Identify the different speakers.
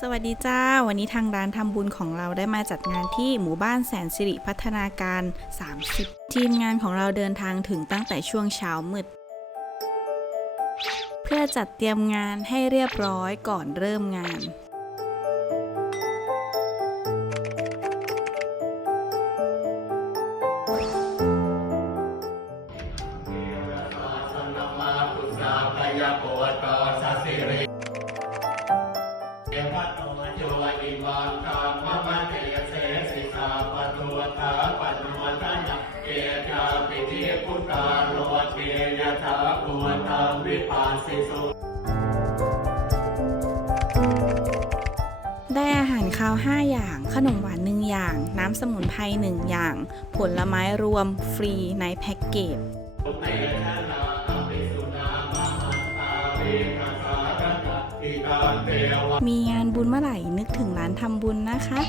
Speaker 1: สวัสดีจ้า วันนี้ทางร้านทำบุญของเราได้มาจัดงานที่หมู่บ้านแสนสิริพัฒนาการ 30 ทีมงานของเราเดินทางถึงตั้งแต่ช่วงเช้ามืด เพื่อจัดเตรียมงานให้เรียบร้อยก่อนเริ่มงาน
Speaker 2: เอวัต โนโยอิมังคัมะมะเตเสสิสาปตุทาปันวัตนะเอกาปิธิพุทธาโรเทยะถาปุตตังวิปัสสิสุ
Speaker 1: ได้อาหารคาว 5 อย่าง ขนมหวาน 1 อย่าง น้ำสมุนไพร 1 อย่าง ผลไม้รวมฟรีในแพ็กเกจ มีงานบุญเมื่อไหร่นึกถึงร้านทำบุญนะคะ